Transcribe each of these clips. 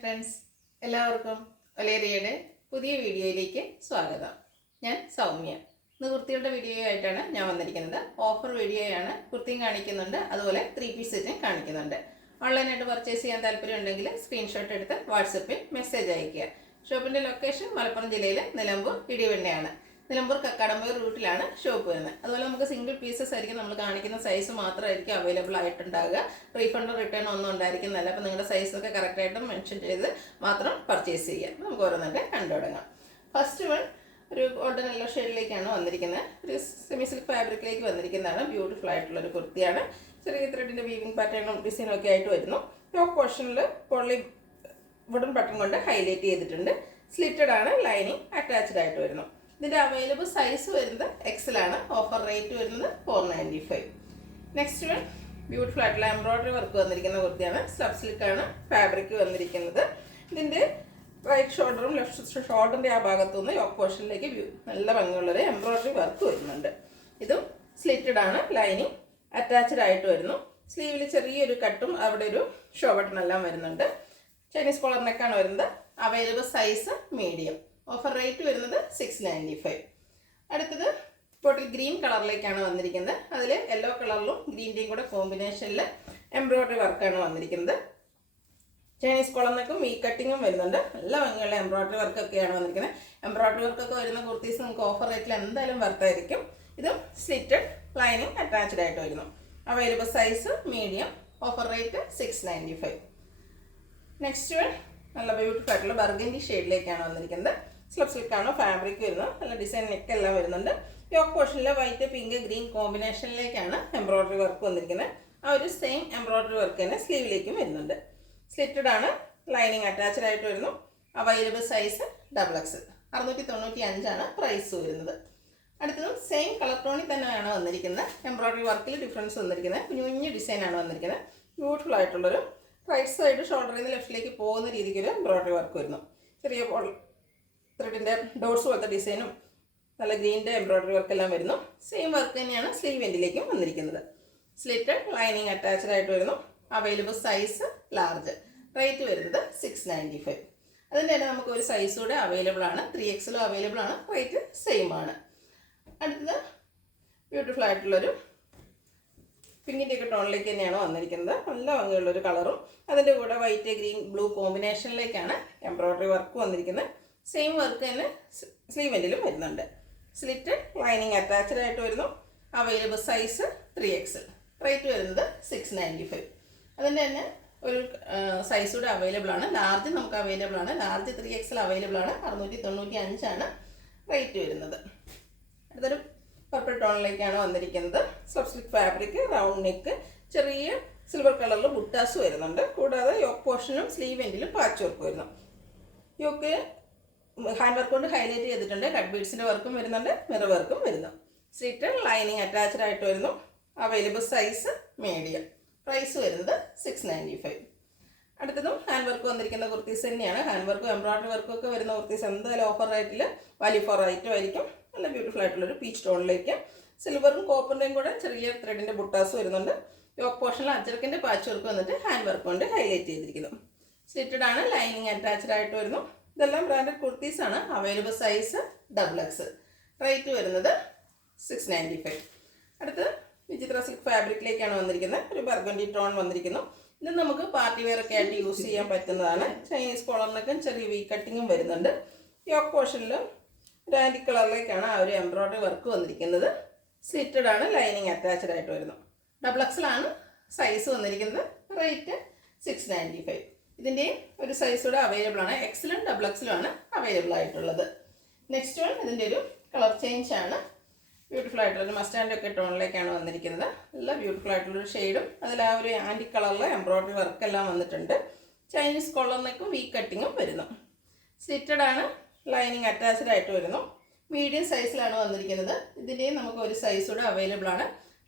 Friends, എല്ലാവർക്കും ഒലേറിയയുടെ പുതിയ വീഡിയോയിലേക്ക് സ്വാഗതം. ഞാൻ സൗമ്യ. ഇന്ന് കുർത്തിയുടെ വീഡിയോ ആയിട്ടാണ് ഞാൻ വന്നിരിക്കുന്നത്. ഓഫർ വീഡിയോയാണ്. കുർത്തിയും കാണിക്കുന്നുണ്ട്, അതുപോലെ 3 പീസ് സെറ്റും കാണിക്കുന്നുണ്ട്. ഓൺലൈനായിട്ട് പർച്ചേസ് ചെയ്യാൻ താല്പര്യമുണ്ടെങ്കിൽ സ്ക്രീൻഷോട്ട് എടുത്ത് വാട്സപ്പിൽ മെസ്സേജ് അയയ്ക്കുക. ഷോപ്പിൻ്റെ ലൊക്കേഷൻ മലപ്പുറം ജില്ലയിലെ നിലമ്പൂർ ഇടിവണ്ണയാണ്. നിലമ്പൂർ കക്കാടംപൊയിൽ റൂട്ടിലാണ് ഷോപ്പ് വരുന്നത്. അതുപോലെ നമുക്ക് സിംഗിൾ പീസസ് ആയിരിക്കും നമ്മൾ കാണിക്കുന്ന സൈസ് മാത്രമായിരിക്കും അവൈലബിൾ ആയിട്ടുണ്ടാകുക. റീഫണ്ട് റിട്ടേൺ ഒന്നും ഉണ്ടായിരിക്കുന്നതല്ല. അപ്പോൾ നിങ്ങളുടെ സൈസൊക്കെ കറക്റ്റായിട്ട് മെൻഷൻ ചെയ്ത് മാത്രം പർച്ചേസ് ചെയ്യാം. നമുക്ക് ഓരോന്നിൻ്റെ കണ്ടു തുടങ്ങാം. ഫസ്റ്റ് വൺ ഒരു ഗോൾഡൻ യെല്ലോ ഷെയ്ഡിലേക്കാണ് വന്നിരിക്കുന്നത്. ഒരു സെമി സിൽക്ക് ഫാബ്രിക്കിലേക്ക് വന്നിരിക്കുന്നതാണ്. ബ്യൂട്ടിഫുൾ ആയിട്ടുള്ളൊരു കുർത്തിയാണ്. ചെറിയ ത്രെഡിൻ്റെ വീവിംഗ് പാറ്റേണും ഡിസൈനും ഒക്കെ ആയിട്ട് വരുന്നു. ടോപ്പ് പോർഷനിൽ പൊള്ളി വുഡൻ ബട്ടൺ കൊണ്ട് ഹൈലൈറ്റ് ചെയ്തിട്ടുണ്ട്. സ്ലിറ്റഡ് ആണ്. ലൈനിങ് അറ്റാച്ച്ഡ് ആയിട്ട് വരുന്നു. ഇതിൻ്റെ അവൈലബിൾ സൈസ് വരുന്നത് എക്സൽ ആണ്. ഓഫർ റേറ്റ് വരുന്നത് 495. നെക്സ്റ്റ് വൺ ബ്യൂട്ടിഫുൾ ആയിട്ടുള്ള എംബ്രോയ്ഡറി വർക്ക് വന്നിരിക്കുന്ന കുർത്തിയാണ്. സബ് സിൽക്കാണ് ഫാബ്രിക് വന്നിരിക്കുന്നത്. ഇതിൻ്റെ റൈറ്റ് ഷോൾഡറും ലെഫ്റ്റ് ഷോൾഡറിൻ്റെ ആ ഭാഗത്തുനിന്ന് യോക്ക് പോർഷനിലേക്ക് നല്ല ഭംഗിയുള്ളൊരു എംബ്രോയ്ഡറി വർക്ക് വരുന്നുണ്ട്. ഇതും സ്ലിറ്റഡ് ആണ്. ലൈനിങ് അറ്റാച്ച്ഡ് ആയിട്ട് വരുന്നു. സ്ലീവിൽ ചെറിയൊരു കട്ടും അവിടെ ഒരു ഷോ ബട്ടൺ എല്ലാം വരുന്നുണ്ട്. ചൈനീസ് കോളർ നെക്കാണ് വരുന്നത്. Available size medium. Offer rate വരുന്നത് 695. അടുത്തത് ബോട്ടിൽ ഗ്രീൻ കളറിലേക്കാണ് വന്നിരിക്കുന്നത്. അതിൽ യെല്ലോ കളറിലും ഗ്രീൻ്റെയും കൂടെ കോമ്പിനേഷനിൽ എംബ്രോയ്ഡറി വർക്കാണ് വന്നിരിക്കുന്നത്. ചൈനീസ് കോളറിനൊക്കെ വി കട്ടിങ്ങും വരുന്നുണ്ട്. നല്ല ഭംഗിയുള്ള എംബ്രോയ്ഡറി വർക്കൊക്കെയാണ് വന്നിരിക്കുന്നത്. എംബ്രോയ്ഡറി വർക്കൊക്കെ വരുന്ന കുർത്തീസ് നമുക്ക് ഓഫർ റേറ്റിൽ എന്തായാലും വർത്തായിരിക്കും. ഇതും സ്ലിറ്റഡ്, ലൈനിങ് അറ്റാച്ച്ഡ് ആയിട്ട് വരുന്നു. Available size medium. Offer rate 695. Next one നല്ല ബ്യൂട്ടിഫുൾ ആയിട്ടുള്ള ബർഗൻഡി ഷെയ്ഡിലേക്കാണ് വന്നിരിക്കുന്നത്. സ്ലബ് സിൽക്കാണ് ഫാബ്രിക് വരുന്നത്. നല്ല ഡിസൈൻ നെക്കെല്ലാം വരുന്നുണ്ട്. യോക്ക് പോർഷനിൽ വൈറ്റ്, പിങ്ക്, ഗ്രീൻ കോമ്പിനേഷനിലേക്കാണ് എംബ്രോയ്ഡറി വർക്ക് വന്നിരിക്കുന്നത്. ആ ഒരു സെയിം എംബ്രോയ്ഡറി വർക്ക് തന്നെ സ്ലീവിലേക്കും വരുന്നുണ്ട്. സ്ലിറ്റഡ് ആണ്. ലൈനിങ് അറ്റാച്ച്ഡ് ആയിട്ട് വരുന്നു. Available size XXL. 695 പ്രൈസ് വരുന്നത്. അടുത്തതും സെയിം കളർ ടോണിൽ തന്നെയാണ് വന്നിരിക്കുന്നത്. എംബ്രോയ്ഡറി വർക്കിൽ ഡിഫറൻസ് വന്നിരിക്കുന്നത്. കുഞ്ഞു ഡിസൈനാണ് വന്നിരിക്കുന്നത്. ബ്യൂട്ടിഫുൾ ആയിട്ടുള്ളൊരു റൈറ്റ് സൈഡ് ഷോൾഡറിൽ നിന്ന് ലെഫ്റ്റിലേക്ക് പോകുന്ന രീതിക്കൊരു എംബ്രോയ്ഡറി വർക്ക് വരുന്നു. ചെറിയ ത്രെഡിൻ്റെ ഡോട്ട്സ് പോലത്തെ ഡിസൈനും നല്ല ഗ്രീൻ്റെ എംബ്രോയ്ഡറി വർക്കെല്ലാം വരുന്നു. സെയിം വർക്ക് തന്നെയാണ് സ്ലീവ് എൻഡിലേക്കും വന്നിരിക്കുന്നത്. സ്ലിറ്റഡ്, ലൈനിങ് അറ്റാച്ച്ഡ് ആയിട്ട് വരുന്നു. Available size large. റേറ്റ് വരുന്നത് 695. അതിൻ്റെ തന്നെ നമുക്ക് ഒരു സൈസ് കൂടെ അവൈലബിൾ ആണ്. 3XL അവൈലബിൾ ആണ്. റേറ്റ് സെയിം ആണ്. അടുത്തത് ബ്യൂട്ടിഫുൾ ആയിട്ടുള്ളൊരു പിങ്കിൻ്റെ ഒക്കെ ടോണിലേക്ക് തന്നെയാണ് വന്നിരിക്കുന്നത്. നല്ല ഭംഗിയുള്ളൊരു കളറും അതിൻ്റെ കൂടെ വൈറ്റ്, ഗ്രീൻ, ബ്ലൂ കോമ്പിനേഷനിലേക്കാണ് എംബ്രോയ്ഡറി വർക്ക് വന്നിരിക്കുന്നത്. സെയിം വർക്ക് തന്നെ സ്ലീവ് എൻഡിലും വരുന്നുണ്ട്. സ്ലിറ്റ്, ലൈനിങ് അറ്റാച്ച്ഡ് ആയിട്ട് വരുന്നു. Available size 3XL. റേറ്റ് വരുന്നത് 695. അതിൻ്റെ തന്നെ ഒരു സൈസ് കൂടെ അവൈലബിൾ ആണ്. ലാർജ് നമുക്ക് അവൈലബിൾ ആണ്. ലാർജ് 3XL അവൈലബിൾ ആണ്. 695 റേറ്റ് വരുന്നത്. അടുത്തൊരു പർപ്പിൾ ടോണിലേക്കാണ് വന്നിരിക്കുന്നത്. Slub silk fabric, round neck, ചെറിയ സിൽവർ കളറിൽ ബുട്ടാസ് വരുന്നുണ്ട്. കൂടാതെ യോക്ക് പോർഷനും സ്ലീവ് എൻഡിലും പാച്ച് വർക്ക് വരുന്നു. യോക്ക് ഹാൻഡ് വർക്ക് കൊണ്ട് ഹൈലൈറ്റ് ചെയ്തിട്ടുണ്ട്. കട്ട് ബീഡ്സിൻ്റെ വർക്കും വരുന്നുണ്ട്. മിറർ വർക്കും വരുന്നു. സ്ലിറ്റ്, ലൈനിങ് അറ്റാച്ച്ഡ് ആയിട്ട് വരുന്നു. Available size medium. പ്രൈസ് വരുന്നത് 695. അടുത്തതും ഹാൻഡ് വർക്ക് വന്നിരിക്കുന്ന കുർത്തീസ് തന്നെയാണ്. ഹാൻഡ് വർക്കും എംബ്രോയ്ഡറി വർക്കും ഒക്കെ വരുന്ന കുർത്തീസ് എന്തായാലും ഓഫർ റേറ്റിൽ വാല്യൂ ഫോർ ഐറ്റം ആയിരിക്കും. നല്ല ബ്യൂട്ടിഫുൾ ആയിട്ടുള്ളൊരു പീച്ച് ടോണിലേക്ക് സിൽവറും കോപ്പറിൻ്റെയും കൂടെ ചെറിയ ത്രെഡിൻ്റെ ബുട്ടാസ് വരുന്നുണ്ട്. യോക്ക് പോർഷനിൽ അജർക്കിൻ്റെ പാച്ച് വർക്ക് വന്നിട്ട് ഹാൻഡ് വർക്ക് കൊണ്ട് ഹൈലൈറ്റ് ചെയ്തിരിക്കുന്നു. സ്ലിറ്റഡ് ആണ്. ലൈനിങ് അറ്റാച്ച്ഡ് ആയിട്ട് വരുന്നു. ഇതെല്ലാം ബ്രാൻഡഡ് കുർത്തീസാണ്. Available size XXL. റേറ്റ് വരുന്നത് 695. അടുത്ത് വിചിത്ര സിൽക്ക് ഫാബ്രിക്കിലേക്കാണ് വന്നിരിക്കുന്നത്. ഒരു ബർഗൻഡി ടോൺ വന്നിരിക്കുന്നു. ഇത് നമുക്ക് പാർട്ടി വെയർ ഒക്കെ ആയിട്ട് യൂസ് ചെയ്യാൻ പറ്റുന്നതാണ്. ചൈനീസ് കോളറിനൊക്കെ ചെറിയ വി കട്ടിങ്ങും വരുന്നുണ്ട്. യോക്ക് പോർഷനിൽ ഒരു ആൻറ്റി കളറിലേക്കാണ് ആ ഒരു എംബ്രോയ്ഡറി വർക്ക് വന്നിരിക്കുന്നത്. സ്ലിറ്റഡ് ആണ്. ലൈനിങ് അറ്റാച്ച്ഡ് ആയിട്ട് വരുന്നു. XXL ആണ് സൈസ് വന്നിരിക്കുന്നത്. റേറ്റ് 695. ഇതിൻ്റെയും ഒരു സൈസ് കൂടെ അവൈലബിൾ ആണ്. XL ഉം XXL ആണ് അവൈലബിൾ ആയിട്ടുള്ളത്. നെക്സ്റ്റ് വൺ ഇതിൻ്റെ ഒരു കളർ ചേഞ്ച് ആണ്. ബ്യൂട്ടിഫുൾ ആയിട്ടുള്ളൊരു മസ്റ്റാൻഡ് ഒക്കെ ടോണിലേക്കാണ് വന്നിരിക്കുന്നത്. നല്ല ബ്യൂട്ടിഫുൾ ആയിട്ടുള്ളൊരു ഷെയ്ഡും അതിൽ ആ ഒരു ആൻറ്റി കളറിൽ എംബ്രോയ്ഡറി വർക്കെല്ലാം വന്നിട്ടുണ്ട്. ചൈനീസ് കോളറിനൊക്കെ വി കട്ടിങ്ങും വരുന്നു. സ്ലിറ്റഡ് ആണ്. ലൈനിങ് അറ്റാച്ച്ഡ് ആയിട്ട് വരുന്നു. മീഡിയം സൈസിലാണ് വന്നിരിക്കുന്നത്. ഇതിൻ്റെയും നമുക്ക് ഒരു സൈസ് കൂടെ അവൈലബിൾ ആണ്.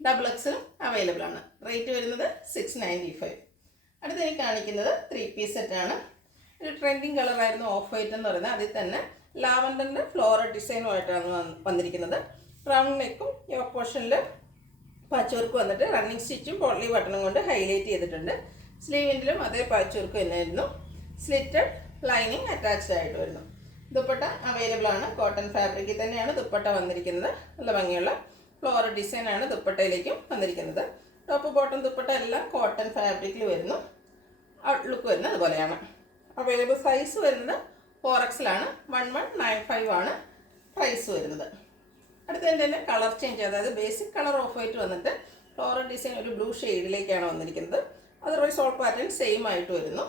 XXL അവൈലബിൾ ആണ്. റേറ്റ് വരുന്നത് 695. അടുത്ത എനിക്ക് കാണിക്കുന്നത് 3 പീസ് സെറ്റാണ്. ഒരു ട്രെൻഡിങ് കളറായിരുന്നു ഓഫ് വൈറ്റ് എന്ന് പറയുന്നത്. അതിൽ തന്നെ ലാവൻഡറിൻ്റെ ഫ്ലോറൽ ഡിസൈനുമായിട്ടാണ് വന്നിരിക്കുന്നത്. റൗണ്ട് നെക്കും യോക്ക് പോർഷനിൽ പാച്ച് വർക്ക് വന്നിട്ട് റണ്ണിങ് സ്റ്റിച്ചും പോട്ട്ലി ബട്ടണും കൊണ്ട് ഹൈലൈറ്റ് ചെയ്തിട്ടുണ്ട്. സ്ലീവിൻ്റിലും അതേ പാച്ച് വർക്ക് തന്നെയായിരുന്നു. സ്ലിറ്റഡ് ലൈനിങ് അറ്റാച്ച്ഡ് ആയിട്ട് വരുന്നു. ദുപ്പട്ട അവൈലബിൾ ആണ്. കോട്ടൺ ഫാബ്രിക്കിൽ തന്നെയാണ് ദുപ്പട്ട വന്നിരിക്കുന്നത്. നല്ല ഭംഗിയുള്ള ഫ്ലോറൽ ഡിസൈനാണ് ദുപ്പട്ടയിലേക്കും വന്നിരിക്കുന്നത്. ടോപ്പ് ബോട്ടം ദുപ്പട്ട എല്ലാം കോട്ടൺ ഫാബ്രിക്കിൽ വരുന്നു. ഔട്ട്ലുക്ക് വരുന്നത് അതുപോലെയാണ്. അവൈലബിൾ സൈസ് വരുന്നത് 4XL 1195 ആണ് പ്രൈസ് വരുന്നത്. അടുത്തതിൻ്റെ തന്നെ കളർ ചേഞ്ച്, അതായത് ബേസിക് കളർ ഓഫ് വൈറ്റ് വന്നിട്ട് ഫ്ലോറൽ ഡിസൈൻ ഒരു ബ്ലൂ ഷെയ്ഡിലേക്കാണ് വന്നിരിക്കുന്നത്. അതർവൈസ് ഓൾ പാറ്റേൺ സെയിം ആയിട്ട് വരുന്നു.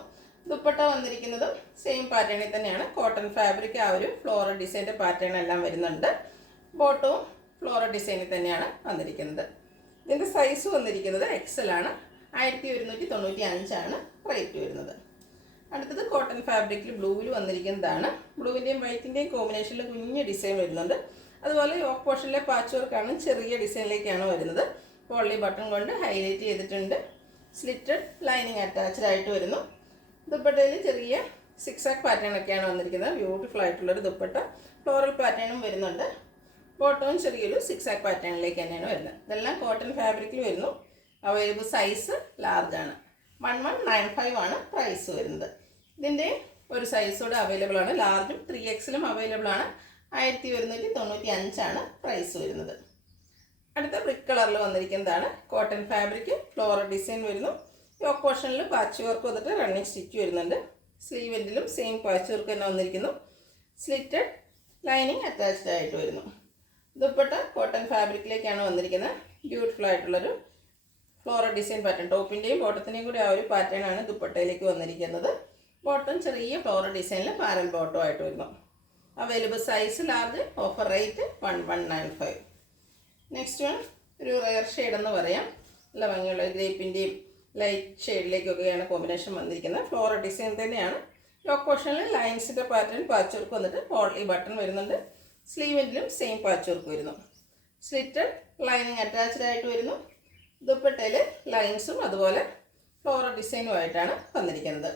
ദുപ്പട്ട വന്നിരിക്കുന്നതും സെയിം പാറ്റേണിൽ തന്നെയാണ്. കോട്ടൺ ഫാബ്രിക് ആ ഒരു ഫ്ലോറൽ ഡിസൈൻ്റെ പാറ്റേൺ എല്ലാം വരുന്നുണ്ട്. ബോട്ടവും ഫ്ലോറൽ ഡിസൈനിൽ തന്നെയാണ് വന്നിരിക്കുന്നത്. ഇതിൻ്റെ സൈസ് വന്നിരിക്കുന്നത് XL ആണ്. 1195 റേറ്റ് വരുന്നത്. അടുത്തത് കോട്ടൺ ഫാബ്രിക്കിൽ ബ്ലൂവിൽ വന്നിരിക്കുന്നതാണ്. ബ്ലൂവിൻ്റെയും വൈറ്റിൻ്റെയും കോമ്പിനേഷനിൽ കുഞ്ഞ് ഡിസൈൻ വരുന്നുണ്ട്. അതുപോലെ യോക്ക് പോർഷനിലെ പാച്ച് വർക്കാണ് ചെറിയ ഡിസൈനിലേക്കാണ് വരുന്നത്. പോളി ബട്ടൺ കൊണ്ട് ഹൈലൈറ്റ് ചെയ്തിട്ടുണ്ട്. സ്ലിറ്റഡ് ലൈനിങ് അറ്റാച്ച്ഡ് ആയിട്ട് വരുന്നു. ദുപ്പട്ടയിൽ ചെറിയ സിക്സാക് പാറ്റേൺ ഒക്കെയാണ് വന്നിരിക്കുന്നത്. ബ്യൂട്ടിഫുൾ ആയിട്ടുള്ളൊരു ദുപ്പട്ട. ഫ്ലോറൽ പാറ്റേണും വരുന്നുണ്ട്. ബോട്ടവും ചെറിയൊരു സിക്സാക് പാറ്റേണിലേക്ക് തന്നെയാണ് വരുന്നത്. ഇതെല്ലാം കോട്ടൺ ഫാബ്രിക്കിൽ വരുന്നു. അവൈലബിൾ സൈസ് ലാർജ് ആണ്. 1195 പ്രൈസ് വരുന്നത്. ഇതിൻ്റെ ഒരു സൈസ് കൂടെ അവൈലബിൾ ആണ്. ലാർജും 3XL അവൈലബിൾ ആണ്. 1195 പ്രൈസ് വരുന്നത്. അടുത്ത ബ്രിക്ക് കളറിൽ വന്നിരിക്കുന്നതാണ്. കോട്ടൺ ഫാബ്രിക് ഫ്ലോറൽ ഡിസൈൻ വരുന്നു. യോക്ക് പോർഷനിൽ പാച്ച് വർക്ക് വന്നിട്ട് റണ്ണിങ് സ്റ്റിച്ച് വരുന്നുണ്ട്. സ്ലീവ് എൻഡിലും സെയിം പാച്ച് വർക്ക് തന്നെ വന്നിരിക്കുന്നു. സ്ലിറ്റഡ് ലൈനിങ് അറ്റാച്ച്ഡ് ആയിട്ട് വരുന്നു. ദുപ്പട്ട കോട്ടൺ ഫാബ്രിക്കിലേക്കാണ് വന്നിരിക്കുന്നത്. ബ്യൂട്ടിഫുൾ ആയിട്ടുള്ളൊരു ഫ്ലോറൽ ഡിസൈൻ പാറ്റേൺ. ടോപ്പിൻ്റെയും ബോട്ടത്തിൻ്റെയും കൂടി ആ ഒരു പാറ്റേൺ ആണ് ദുപ്പട്ടയിലേക്ക് വന്നിരിക്കുന്നത്. ബോട്ടം ചെറിയ ഫ്ലോറൽ ഡിസൈനിൽ പാരൽ ബോട്ടം ആയിട്ട് വരുന്നു. Available size large. Offer rate 1195. Next one ഒരു റയർ ഷെയ്ഡ് എന്ന് പറയാം. നല്ല ഭംഗിയുള്ള ഗ്രേപ്പിൻ്റെയും ലൈറ്റ് ഷെയ്ഡിലേക്കൊക്കെയാണ് കോമ്പിനേഷൻ വന്നിരിക്കുന്നത്. ഫ്ലോറൽ ഡിസൈൻ തന്നെയാണ്. യോക്ക് പോർഷനിൽ ലൈൻസിൻ്റെ പാറ്റേൺ പാച്ച് വർക്ക് വന്നിട്ട് പോളി ബട്ടൺ വരുന്നുണ്ട്. സ്ലീവിലും സെയിം പാച്ച് വർക്ക് വരുന്നു. സ്ലിറ്റഡ് ലൈനിങ് അറ്റാച്ച്ഡ് ആയിട്ട് വരുന്നു. ദുപ്പട്ടയിൽ ലൈൻസും അതുപോലെ ഫ്ലോറൽ ഡിസൈനുമായിട്ടാണ് വന്നിരിക്കുന്നത്.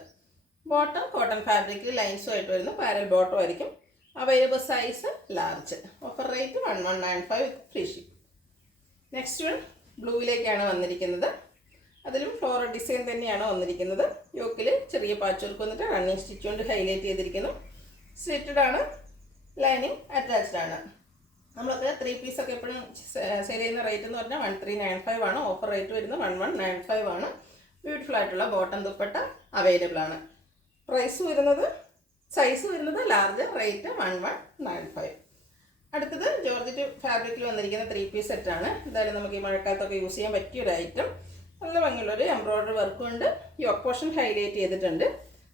ബോട്ടം കോട്ടൺ ഫാബ്രിക്കിൽ ലൈൻസുമായിട്ട് വരുന്നു. പാരൽ ബോട്ടം ആയിരിക്കും. Available size large. Offer rate 1195 free ship. Next one ബ്ലൂവിലേക്കാണ് വന്നിരിക്കുന്നത്. അതിലും ഫ്ലോറൽ ഡിസൈൻ തന്നെയാണ് വന്നിരിക്കുന്നത്. യോക്കിൽ ചെറിയ പാച്ച് വർക്ക് വന്നിട്ട് റണ്ണിങ് സ്റ്റിച്ച് കൊണ്ട് ഹൈലൈറ്റ് ചെയ്തിരിക്കുന്നു. സ്ലിറ്റഡ് ആണ്. ലൈനിങ് അറ്റാച്ച്ഡ് ആണ്. നമ്മളൊക്കെ 3 പീസൊക്കെ എപ്പോഴും സെയിൽ ചെയ്യുന്ന റേറ്റ് എന്ന് പറഞ്ഞാൽ 1395 ഓഫർ റേറ്റ് വരുന്നത് 1195 ബ്യൂട്ടിഫുൾ ആയിട്ടുള്ള ബോട്ടം ദുപ്പട്ട അവൈലബിൾ ആണ്. പ്രൈസ് വരുന്നത് സൈസ് വരുന്നത് ലാർജ്. റേറ്റ് 1195. അടുത്തത് ജോർജറ്റ് ഫാബ്രിക്കിൽ വന്നിരിക്കുന്ന 3 പീസ് സെറ്റാണ്. എന്തായാലും നമുക്ക് ഈ മഴക്കാലത്തൊക്കെ യൂസ് ചെയ്യാൻ പറ്റിയൊരു ഐറ്റം. നല്ല ഭംഗിയുള്ളൊരു എംബ്രോയ്ഡറി വർക്ക് കൊണ്ട് യോക്ക് പോർഷൻ ഹൈലൈറ്റ് ചെയ്തിട്ടുണ്ട്.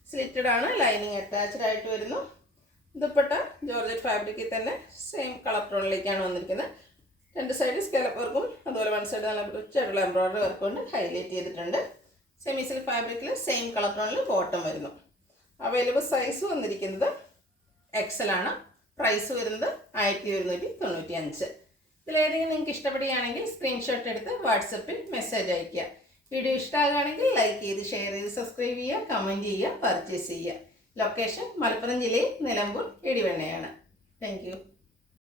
സ്ലിറ്റഡ് ആണ്. ലൈനിങ് അറ്റാച്ച്ഡ് ആയിട്ട് വരുന്നു. ദുപ്പട്ട ജോർജറ്റ് ഫാബ്രിക്കിൽ തന്നെ സെയിം കളർ ടോണിലേക്കാണ് വന്നിരിക്കുന്നത്. 2 സൈഡ് സ്കാലപ്പ് വർക്കും അതുപോലെ 1 സൈഡ് നല്ല റിച്ചായിട്ടുള്ള എംബ്രോയ്ഡറി വർക്ക് കൊണ്ട് ഹൈലൈറ്റ് ചെയ്തിട്ടുണ്ട്. സെമി സിൽക്ക് ഫാബ്രിക്കിൽ സെയിം കളർ ടോണിൽ ബോട്ടം വരുന്നു. അവൈലബിൾ സൈസ് വന്നിരിക്കുന്നത് XL ആണ്. പ്രൈസ് വരുന്നത് 1195. ഇതിലേതെങ്കിലും നിങ്ങൾക്ക് ഇഷ്ടപ്പെടുകയാണെങ്കിൽ സ്ക്രീൻഷോട്ട് എടുത്ത് വാട്സപ്പിൽ മെസ്സേജ് അയയ്ക്കുക. വീഡിയോ ഇഷ്ടമാകുകയാണെങ്കിൽ ലൈക്ക് ചെയ്ത് ഷെയർ ചെയ്ത് സബ്സ്ക്രൈബ് ചെയ്യുക, കമൻറ്റ് ചെയ്യുക, പർച്ചേസ് ചെയ്യുക. ലൊക്കേഷൻ മലപ്പുറം ജില്ലയിൽ നിലമ്പൂർ ഇടിവണ്ണയാണ്. Thank you.